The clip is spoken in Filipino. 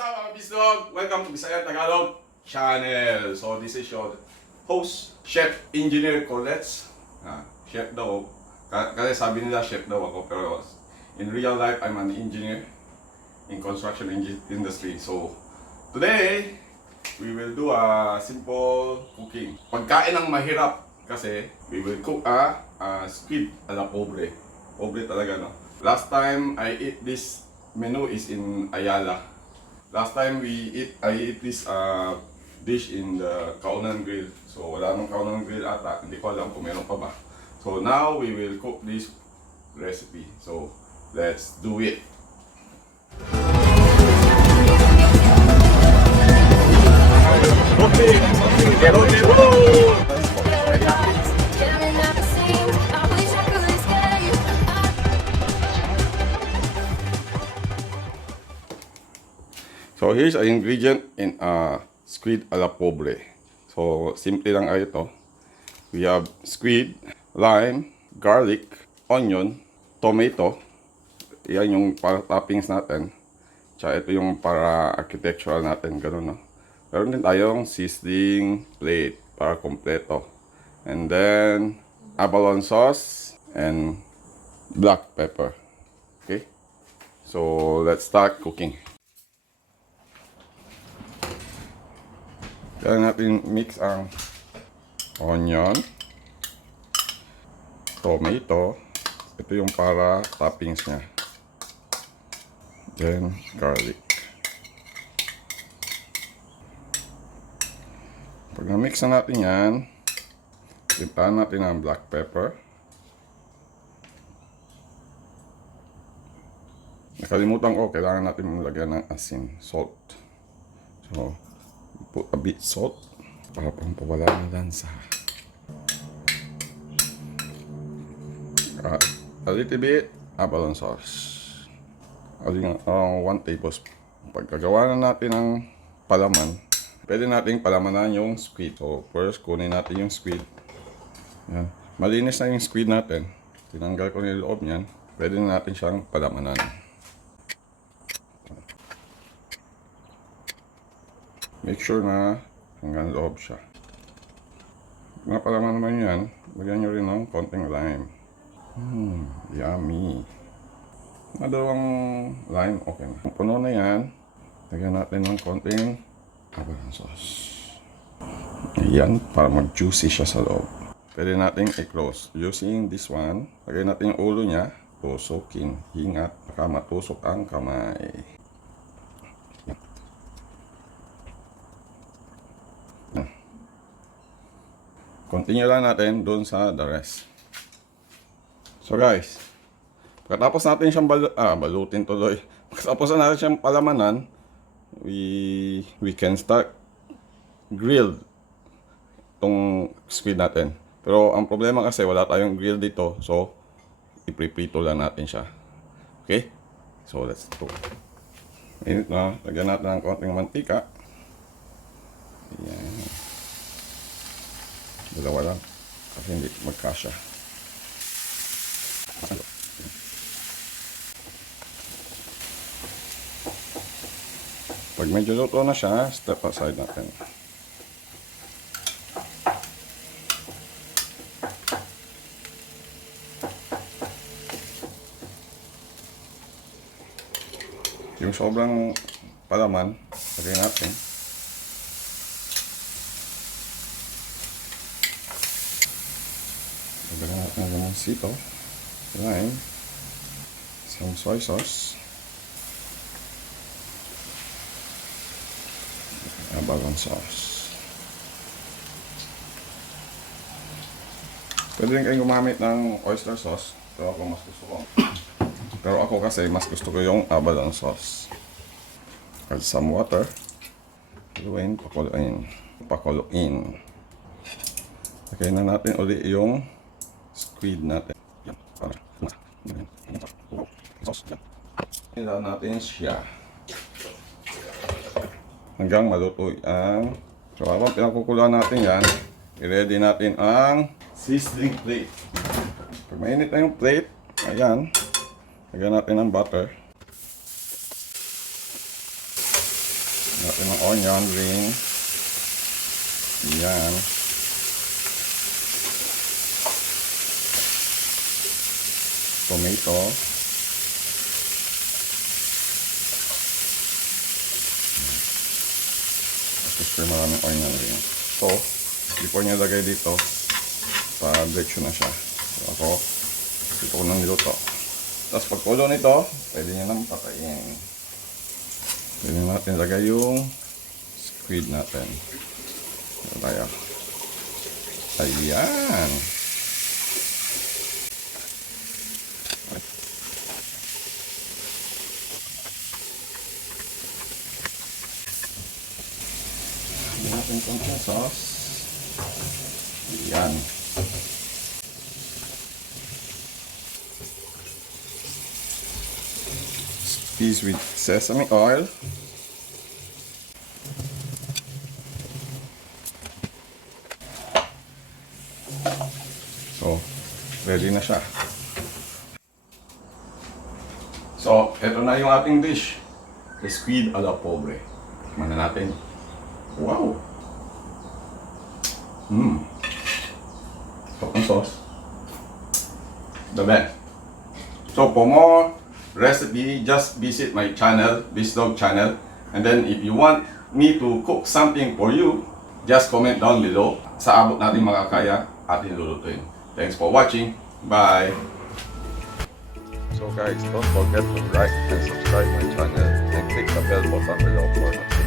up mga VisLog? Welcome to Visayang Tagalog channel. So this is your host, Chef Engineer Colets. Chef daw. Kasi sabi nila chef daw ako, pero in real life, I'm an engineer in construction industry. So today, we will do a simple cooking. Pagkain ng mahirap kasi we will cook a squid ala pobre. Pobre talaga, no? Last time I ate this menu is in Ayala. Last time I ate this dish in the Kaunan Grill. So wala nang Kaunan Grill ata, hindi ko alam kung meron pa ba. So now we will cook this recipe. So let's do it. Okay. So here's an ingredient in squid ala pobre. So simple lang ay ito. We have squid, lime, garlic, onion, tomato. Yan yung para toppings natin. Tsaka ito yung para architectural natin, ganun, no? Meron din tayong sizzling plate para kompleto. And then abalone sauce and black pepper. Okay? So let's start cooking. Kaya natin mix ang onion, tomato, ito yung para toppings niya, then garlic. Pag na-mix na natin yan, timpaan natin ang black pepper. Nakalimutan ko, kailangan natin lagyan ng asin, salt. So put a bit salt para pampawala ng lansa. A little bit abalone sauce. Aling 1 tablespoon. Pagkagawa na natin ng palaman, pwede nating palamanan yung squid. So first, kunin natin yung squid. Yan. Malinis na yung squid natin. Tinanggal ko yung loob niyan. Pwede na natin siyang palamanan. Make sure na hanggang loob siya. Kung napalaman naman yan, lagyan nyo rin ng konting lime. Yummy. Dalawang lime, okay na. Kung puno na yan, lagyan natin ng konting abalone sauce. Ayan, para mag-juicy siya sa loob. Pwede natin i-close. Using this one, lagyan natin yung ulo niya. Tusukin, hingat, baka matusok ang kamay. Continue lang natin doon sa the rest. So guys, pagkatapos natin siyang balutin tuloy. Pagkatapos na natin siyang palamanan, we can start grilled itong squid natin. Pero ang problema kasi wala tayong grill dito, so ipiprito lang natin siya. Okay? So let's go. Init na, lagyan natin ng konting mantika. Ayan. Dalawa lang kasi hindi magkasya. Pag medyo luto na siya, step aside natin. Yung sobrang palaman, lagay natin. Lagyan natin ng sito, lime, some soy sauce, abalone sauce. Pwede rin kayong gumamit ng oyster sauce, pero ako mas gusto ko. Pero ako kasi mas gusto ko yung abalone sauce. Add some water. Pakuluin. Lagyan na natin ulit yung squid natin. Hintayin natin siya hanggang maluto ang. So habang pinakukuluan natin yan, i-ready natin ang sizzling plate. Pag mainit na yung plate, ayan, lagyan natin ng butter. natin ng onion ring. Yan. Tomato. Tapos maraming onion ring. So, before nyo lagay dito, pa-direct na siya. So, ako, dito ko nang niluto. Tapos pag kulo nito, pwede nyo nang patayin. Pwede natin lagay yung squid natin. Ito tayo. Ayan. Lagyan natin konting sauce. Ayan. Peas with sesame oil. So, ready na siya. So, eto na yung ating dish. The Squid Al Pobre. Tikman na natin. Wow! Topping sauce. The best. So, for more recipe, just visit my channel, VisLog channel. And then if you want me to cook something for you, just comment down below. Sa abot natin makakaya, atin lulutuin. Thanks for watching. Bye! So guys, don't forget to like and subscribe my channel and click the bell button below for notifications.